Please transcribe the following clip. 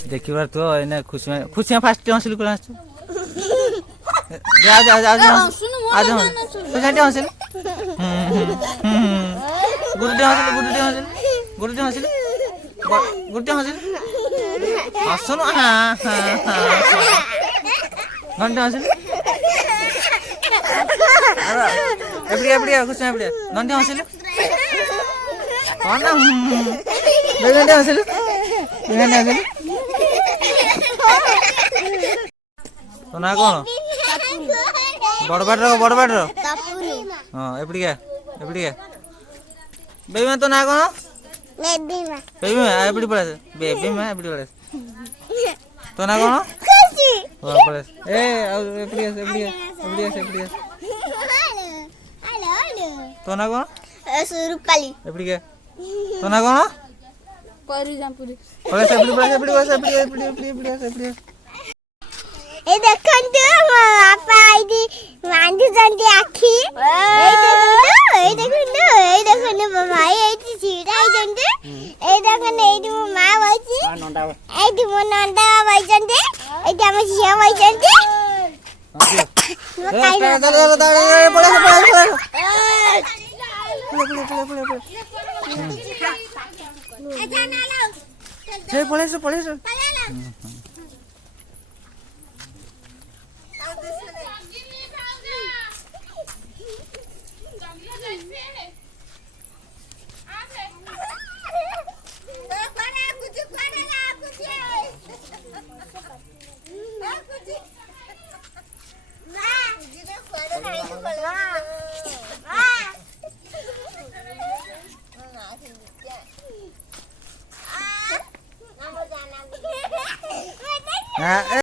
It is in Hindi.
देखिबार तो एने खुशियां फास्ट हंसिल कर आछ जा जा जा आज खुशियां हंसिल गुरुटे हंसिल हसन हां घंटे हंसिल एपड़ी खुशियां एपड़ी घंटे हंसिल कौन ना घंटे हंसिल तो ना कौन बड़बाड़ हाँ एपड़ी बेबी में तो ना कौन बेबी में एपड़ी पड़े बेबी में एपड़ी पड़े तो ना कौन पड़े ए एपड़ी तो ना कौन रूपाली एपड़ी के तो ना कौन परिजामपुरी पड़े एपड़ी ए देखंतु बापा आइदी मांडू जंती आखी ए देखंतु बाबा एटी सीटा जंती ए देखंतु एटी मो मां बइची एटी मो नंदा बइचंती एटी हम सिया बइचंती पड़े